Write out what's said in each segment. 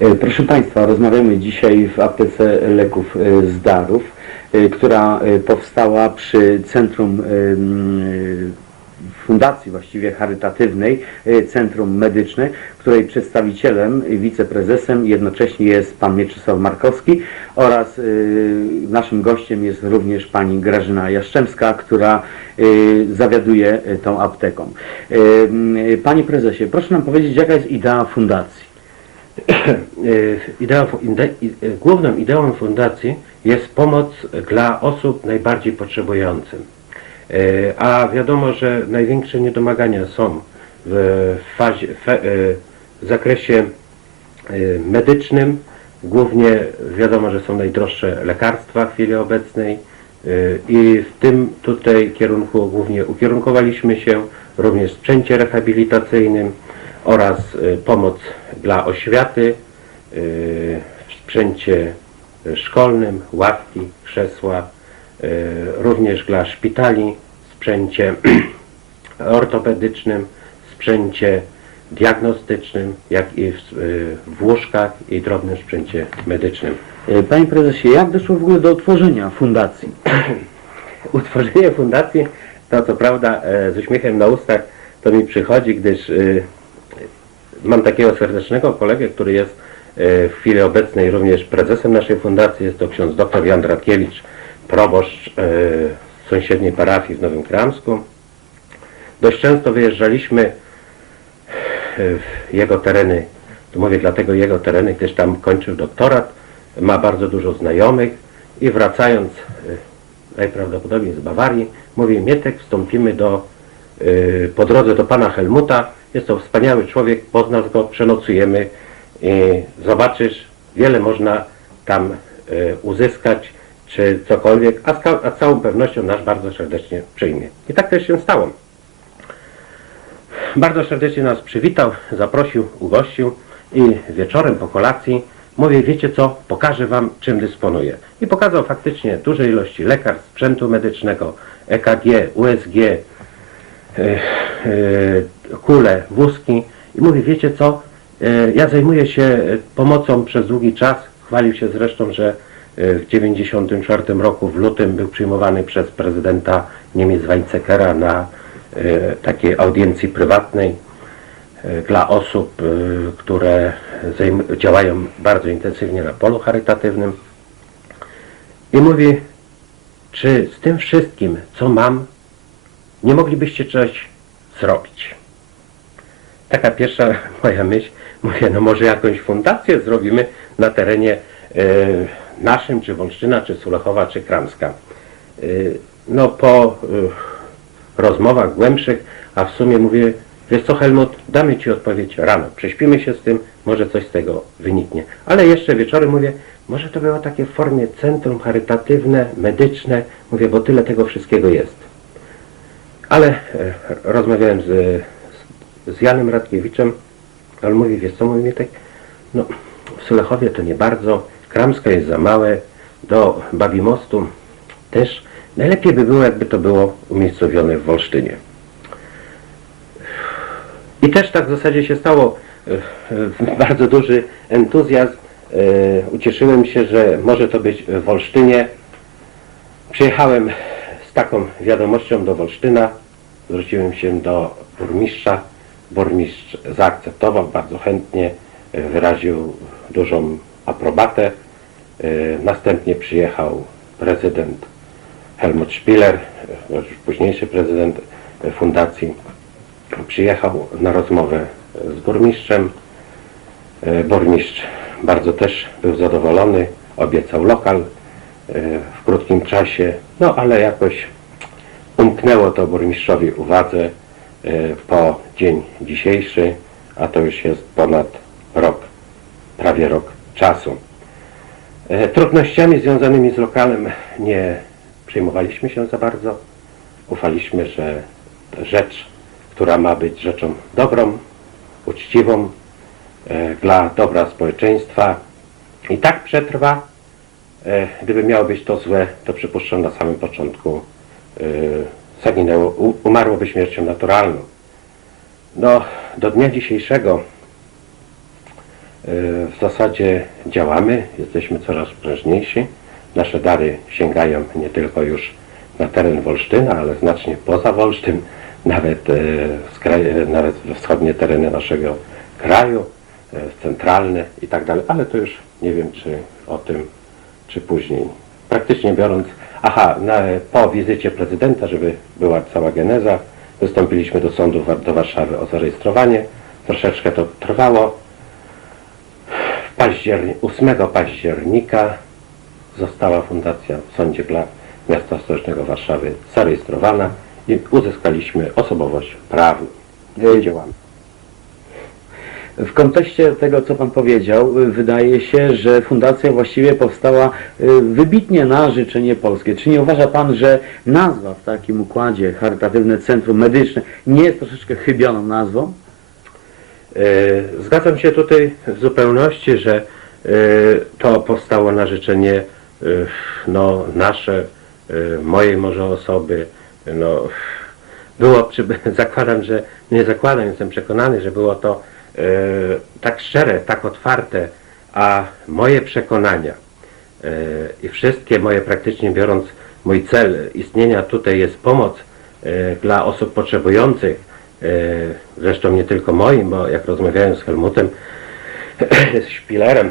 E, Proszę Państwa, rozmawiamy dzisiaj w aptece leków e, Zdarów, e, która powstała przy Centrum Fundacji właściwie charytatywnej, Centrum Medyczne, której przedstawicielem, wiceprezesem jednocześnie jest pan Mieczysław Markowski oraz naszym gościem jest również pani Grażyna Jaszczemska, która zawiaduje tą apteką. Panie prezesie, proszę nam powiedzieć, jaka jest idea fundacji? Ideą, ide, i- główną ideą fundacji jest pomoc dla osób najbardziej potrzebującym. E, A wiadomo, że największe niedomagania są w, fazie, e, w zakresie e, medycznym. Głównie wiadomo, że są najdroższe lekarstwa w chwili obecnej e, i w tym tutaj kierunku głównie ukierunkowaliśmy się również w sprzęcie rehabilitacyjnym oraz e, pomoc dla oświaty e, w sprzęcie e, szkolnym, ławki, krzesła, również dla szpitali, sprzęcie ortopedycznym, sprzęcie diagnostycznym, jak i w, w łóżkach i drobnym sprzęcie medycznym. Panie prezesie, jak doszło w ogóle do utworzenia fundacji? Utworzenie fundacji, to co prawda e, z uśmiechem na ustach, to mi przychodzi, gdyż mam takiego serdecznego kolegę, który jest e, w chwili obecnej również prezesem naszej fundacji, jest to ksiądz dr Jan Radkiewicz, proboszcz e, sąsiedniej parafii w Nowym Kramsku. Dość często wyjeżdżaliśmy e, w jego tereny, tu mówię dlatego jego tereny, gdyż tam kończył doktorat, ma bardzo dużo znajomych i wracając najprawdopodobniej z Bawarii, mówi Mietek, wstąpimy do, po drodze do pana Helmuta, jest to wspaniały człowiek, poznasz go, przenocujemy zobaczysz, wiele można tam y, uzyskać, czy cokolwiek, a z, a całą pewnością nas bardzo serdecznie przyjmie. I tak też się stało. Bardzo serdecznie nas przywitał, zaprosił, ugościł i wieczorem po kolacji mówię, wiecie co, pokażę wam czym dysponuję. I pokazał faktycznie duże ilości lekarstw, sprzętu medycznego, EKG, USG, e, e, kule, wózki i mówi, wiecie co, e, ja zajmuję się e, pomocą przez długi czas, chwalił się zresztą, że e, w 1994 roku w lutym był przyjmowany przez prezydenta Niemiec Weizsäckera na e, takiej audiencji prywatnej e, dla osób, e, które działają bardzo intensywnie na polu charytatywnym. I mówi, czy z tym wszystkim, co mam, nie moglibyście coś zrobić? Taka pierwsza moja myśl, mówię, no może jakąś fundację zrobimy na terenie e, naszym, czy Wolsztyna, czy Sulechowa, czy Kramska. E, no po e, rozmowach głębszych, a w sumie mówię, wiesz co Helmut, damy Ci odpowiedź rano, prześpimy się z tym, może coś z tego wyniknie. Ale jeszcze wieczorem mówię, może to było takie w formie centrum charytatywne, medyczne, mówię, bo tyle tego wszystkiego jest. Ale e, rozmawiałem z, z, Janem Radkiewiczem, on mówi, wiesz co, mówi mi tak, no w Sulechowie to nie bardzo, Kramska jest za małe, do Babimostu też najlepiej by było, jakby to było umiejscowione w Wolsztynie. I też tak w zasadzie się stało. E, e, Bardzo duży entuzjazm. Ucieszyłem się, że może to być w Wolsztynie. Przyjechałem taką wiadomością do Wolsztyna. Zwróciłem się do burmistrza. Burmistrz zaakceptował bardzo chętnie, e, wyraził dużą aprobatę. E, Następnie przyjechał prezydent Helmut Spiller, e, późniejszy prezydent fundacji przyjechał na rozmowę z burmistrzem. Burmistrz bardzo też był zadowolony, obiecał lokal w krótkim czasie, no ale jakoś umknęło to burmistrzowi uwadze e, po dzień dzisiejszy, a to już jest ponad rok, prawie rok czasu. E, Trudnościami związanymi z lokalem nie przejmowaliśmy się za bardzo. Ufaliśmy, że rzecz, która ma być rzeczą dobrą, uczciwą, e, dla dobra społeczeństwa i tak przetrwa. E, gdyby miało być to złe, to przypuszczam na samym początku e, zaginęło, umarłoby śmiercią naturalną. No, do dnia dzisiejszego w zasadzie działamy, jesteśmy coraz prężniejsi. Nasze dary sięgają nie tylko już na teren Wolsztyna, ale znacznie poza Wolsztyn, nawet, e, e, nawet we wschodnie tereny naszego kraju, e, centralne i tak dalej, ale to już nie wiem, czy o tym, czy później. Praktycznie biorąc, aha, na, po wizycie prezydenta, żeby była cała geneza, wystąpiliśmy do sądu do Warszawy o zarejestrowanie. Troszeczkę to trwało. W październi, 8 października została fundacja w Sądzie dla Miasta Stołecznego Warszawy zarejestrowana i uzyskaliśmy osobowość prawną. Działamy. W kontekście tego, co Pan powiedział, y, wydaje się, że fundacja właściwie powstała y, wybitnie na życzenie polskie. Czy nie uważa Pan, że nazwa w takim układzie, charytatywne centrum medyczne, nie jest troszeczkę chybioną nazwą? E, Zgadzam się tutaj w zupełności, że e, to powstało na życzenie e, no, nasze, mojej może osoby. No, było, zakładam, że nie zakładam, jestem przekonany, że było to tak szczere, tak otwarte, a moje przekonania e, i wszystkie moje praktycznie biorąc, mój cel istnienia tutaj jest pomoc e, dla osób potrzebujących, e, zresztą nie tylko moim, bo jak rozmawiałem z Helmutem, z Szpilerem,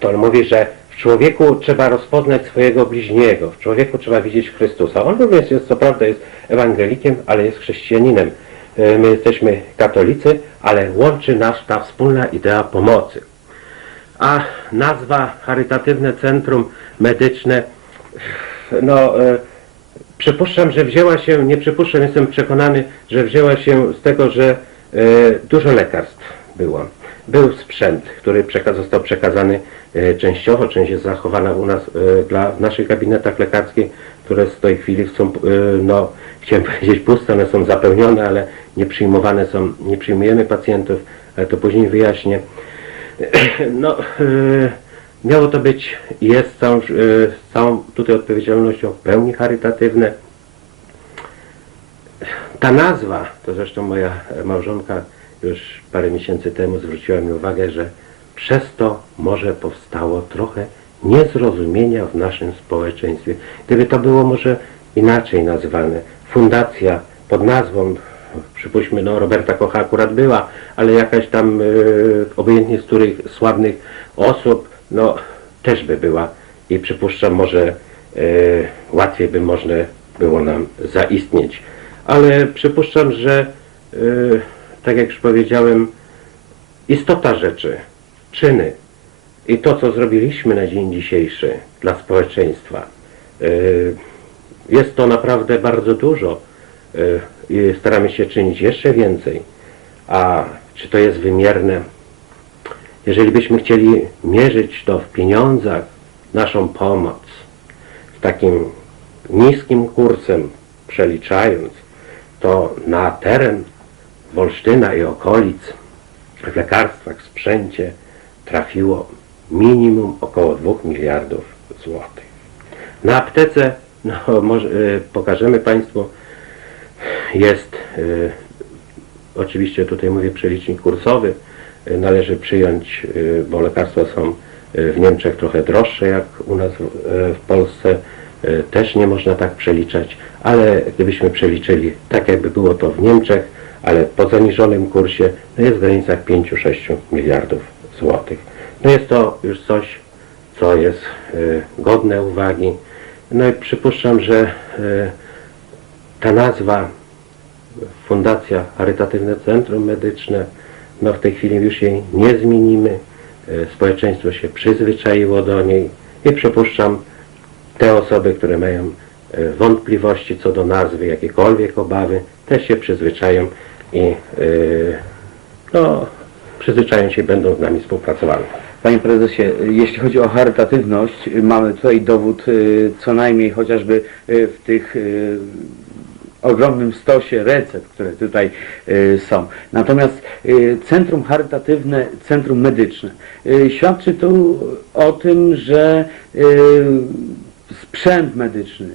to on mówi, że w człowieku trzeba rozpoznać swojego bliźniego, w człowieku trzeba widzieć Chrystusa. On również jest, co prawda jest ewangelikiem, ale jest chrześcijaninem. E, My jesteśmy katolicy, ale łączy nas ta wspólna idea pomocy. A nazwa Charytatywne Centrum Medyczne, no e, przypuszczam, że wzięła się, nie przypuszczam, jestem przekonany, że wzięła się z tego, że e, dużo lekarstw było. Był sprzęt, który został przekazany częściowo, część jest zachowana u nas dla, w naszych gabinetach lekarskich, które w tej chwili są, no, chciałem powiedzieć puste, one są zapełnione, ale nie przyjmowane są, nie przyjmujemy pacjentów, ale to później wyjaśnię. No, e, miało to być jest z całą, e, z całą tutaj odpowiedzialnością w pełni charytatywne. Ta nazwa, to zresztą moja małżonka już parę miesięcy temu zwróciła mi uwagę, że przez to może powstało trochę niezrozumienia w naszym społeczeństwie. Gdyby to było może inaczej nazywane, fundacja pod nazwą, przypuśćmy, no Roberta Kocha akurat była, ale jakaś tam, y, obojętnie z których sławnych osób, no też by była i przypuszczam, może y, łatwiej by można było nam zaistnieć. Ale przypuszczam, że y, tak jak już powiedziałem, istota rzeczy, czyny i to, co zrobiliśmy na dzień dzisiejszy dla społeczeństwa, y, jest to naprawdę bardzo dużo y, staramy się czynić jeszcze więcej. A czy to jest wymierne? Jeżeli byśmy chcieli mierzyć to w pieniądzach, naszą pomoc, w takim niskim kursem przeliczając, to na teren Wolsztyna i okolic w lekarstwach, sprzęcie trafiło minimum około 2 miliardów złotych. Na aptece, no może, y, pokażemy Państwu, jest y, oczywiście tutaj mówię przelicznik kursowy, należy przyjąć, y, bo lekarstwa są y, w Niemczech trochę droższe jak u nas w, Polsce, też nie można tak przeliczać, ale gdybyśmy przeliczyli tak jakby było to w Niemczech, ale po zaniżonym kursie, no jest w granicach 5-6 miliardów złotych. No jest to już coś, co jest godne uwagi. No i przypuszczam, że ta nazwa Fundacja Charytatywne Centrum Medyczne, no w tej chwili już jej nie zmienimy. E, Społeczeństwo się przyzwyczaiło do niej i przypuszczam, te osoby, które mają e, wątpliwości co do nazwy, jakiekolwiek obawy, też się przyzwyczają i e, no, przyzwyczają się i będą z nami współpracowały. Panie prezesie, jeśli chodzi o charytatywność, mamy tutaj dowód co najmniej chociażby w tych ogromnym stosie recept, które tutaj y, są. Natomiast y, Centrum Charytatywne, Centrum Medyczne y, świadczy tu o tym, że sprzęt medyczny,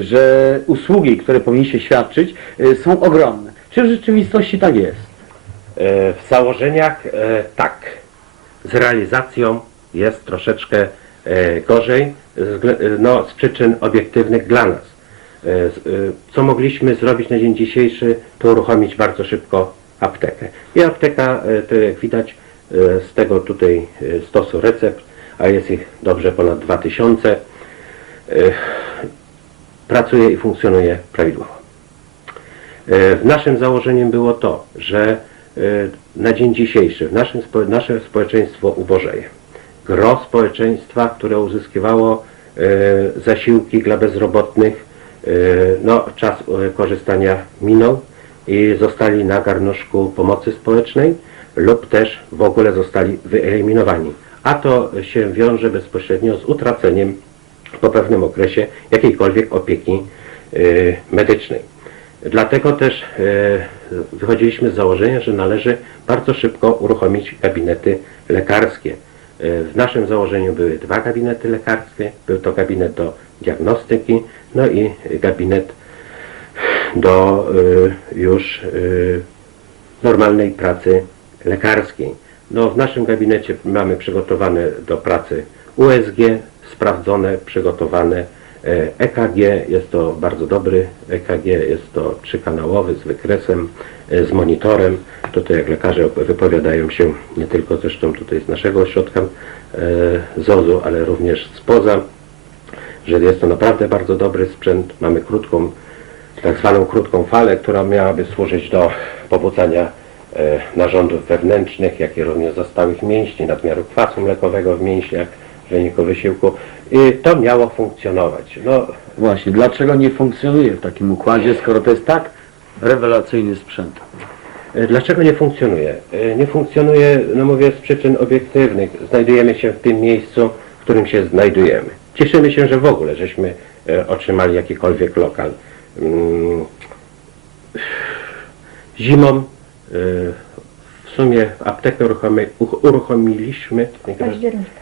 że usługi, które powinniście świadczyć, są ogromne. Czy w rzeczywistości tak jest? E, W założeniach e, tak. z realizacją jest troszeczkę e, gorzej e, no, z przyczyn obiektywnych dla nas. E, e, Co mogliśmy zrobić na dzień dzisiejszy, to uruchomić bardzo szybko aptekę. I apteka, e, to jak widać, z tego tutaj stosu recept, a jest ich dobrze ponad 2000, e, pracuje i funkcjonuje prawidłowo. E, Naszym założeniem było to, że na dzień dzisiejszy w naszym, nasze społeczeństwo ubożeje. Gro społeczeństwa, które uzyskiwało zasiłki dla bezrobotnych, no, czas e, korzystania minął i zostali na garnuszku pomocy społecznej lub też w ogóle zostali wyeliminowani. A to się wiąże bezpośrednio z utraceniem po pewnym okresie jakiejkolwiek opieki e, medycznej. Dlatego też e, wychodziliśmy z założenia, że należy bardzo szybko uruchomić gabinety lekarskie. E, W naszym założeniu były dwa gabinety lekarskie. Był to gabinet do diagnostyki, no i gabinet do e, już e, normalnej pracy lekarskiej. No, w naszym gabinecie mamy przygotowane do pracy USG, sprawdzone, przygotowane e, EKG. Jest to bardzo dobry EKG, jest to trzykanałowy z wykresem, z monitorem. Tutaj jak lekarze wypowiadają się nie tylko zresztą tutaj z naszego ośrodka ZOZ-u, ale również spoza, że jest to naprawdę bardzo dobry sprzęt. Mamy krótką tak zwaną krótką falę, która miałaby służyć do pobudzania e, narządów wewnętrznych, jak i również zostałych mięśni, nadmiaru kwasu mlekowego w mięśniach w wyniku wysiłku. I to miało funkcjonować. No, Właśnie, dlaczego nie funkcjonuje w takim układzie, skoro to jest tak rewelacyjny sprzęt? e, dlaczego nie funkcjonuje? E, Nie funkcjonuje, no mówię, z przyczyn obiektywnych. Znajdujemy się w tym miejscu, w którym się znajdujemy. Cieszymy się, że w ogóle żeśmy e, otrzymali jakikolwiek lokal. Mm, Zimą e, w sumie aptekę uruchomi, uch- uruchomiliśmy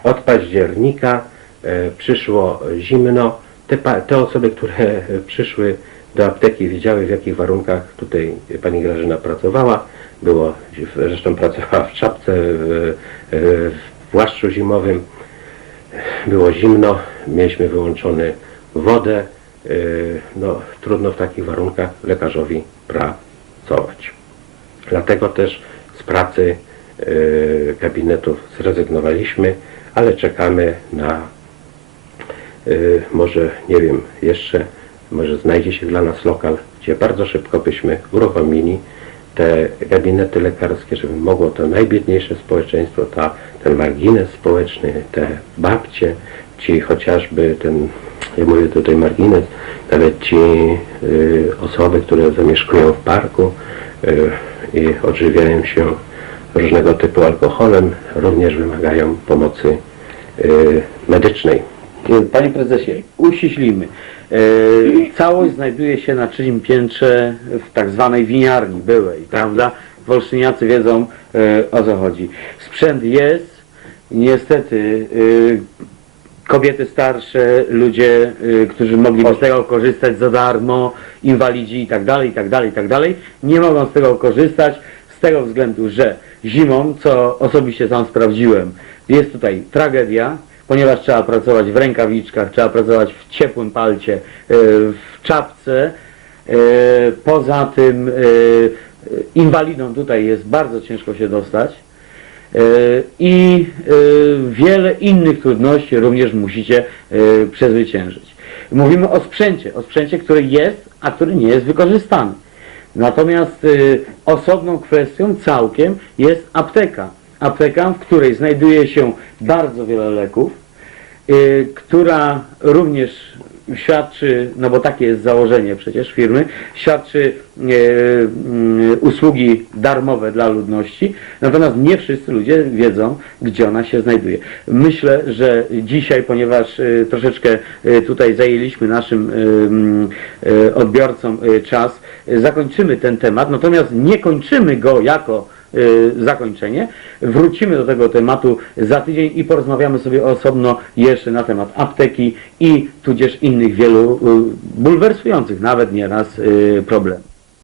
od października. E, Przyszło zimno. Te, te osoby, które przyszły do apteki wiedziały w jakich warunkach tutaj pani Grażyna pracowała. Było, zresztą pracowała w czapce, w, w płaszczu zimowym. Było zimno, mieliśmy wyłączone wodę. e, No, trudno w takich warunkach lekarzowi pracować. Dlatego też z pracy e, gabinetów zrezygnowaliśmy, ale czekamy na e, może, nie wiem, jeszcze może znajdzie się dla nas lokal, gdzie bardzo szybko byśmy uruchomili te gabinety lekarskie, żeby mogło to najbiedniejsze społeczeństwo, ta, ten margines społeczny, te babcie, ci chociażby ten, ja mówię tutaj margines, nawet ci y, osoby, które zamieszkują w parku y, i odżywiają się różnego typu alkoholem, również wymagają pomocy y, medycznej. Panie prezesie, uściślimy. E, całość znajduje się na trzecim piętrze w tak zwanej winiarni byłej, prawda? Wolsztyniacy wiedzą e, o co chodzi. Sprzęt jest, niestety e, kobiety starsze, ludzie, którzy mogliby z tego korzystać za darmo, inwalidzi i tak dalej, i tak dalej, i tak dalej, nie mogą z tego korzystać z tego względu, że zimą, co osobiście sam sprawdziłem, jest tutaj tragedia, ponieważ trzeba pracować w rękawiczkach, trzeba pracować w ciepłym palcie, e, w czapce. E, Poza tym e, inwalidom tutaj jest bardzo ciężko się dostać. I wiele innych trudności również musicie przezwyciężyć. Mówimy o sprzęcie, o sprzęcie, który jest, a który nie jest wykorzystany. Natomiast osobną kwestią całkiem jest apteka. Apteka, w której znajduje się bardzo wiele leków, y, która również świadczy, no bo takie jest założenie przecież firmy, świadczy y, y, usługi darmowe dla ludności, natomiast nie wszyscy ludzie wiedzą, gdzie ona się znajduje. Myślę, że dzisiaj, ponieważ troszeczkę tutaj zajęliśmy naszym odbiorcom czas, zakończymy ten temat, natomiast nie kończymy go jako zakończenie. Wrócimy do tego tematu za tydzień i porozmawiamy sobie osobno jeszcze na temat apteki i tudzież innych wielu y, bulwersujących nawet nieraz y, problemów.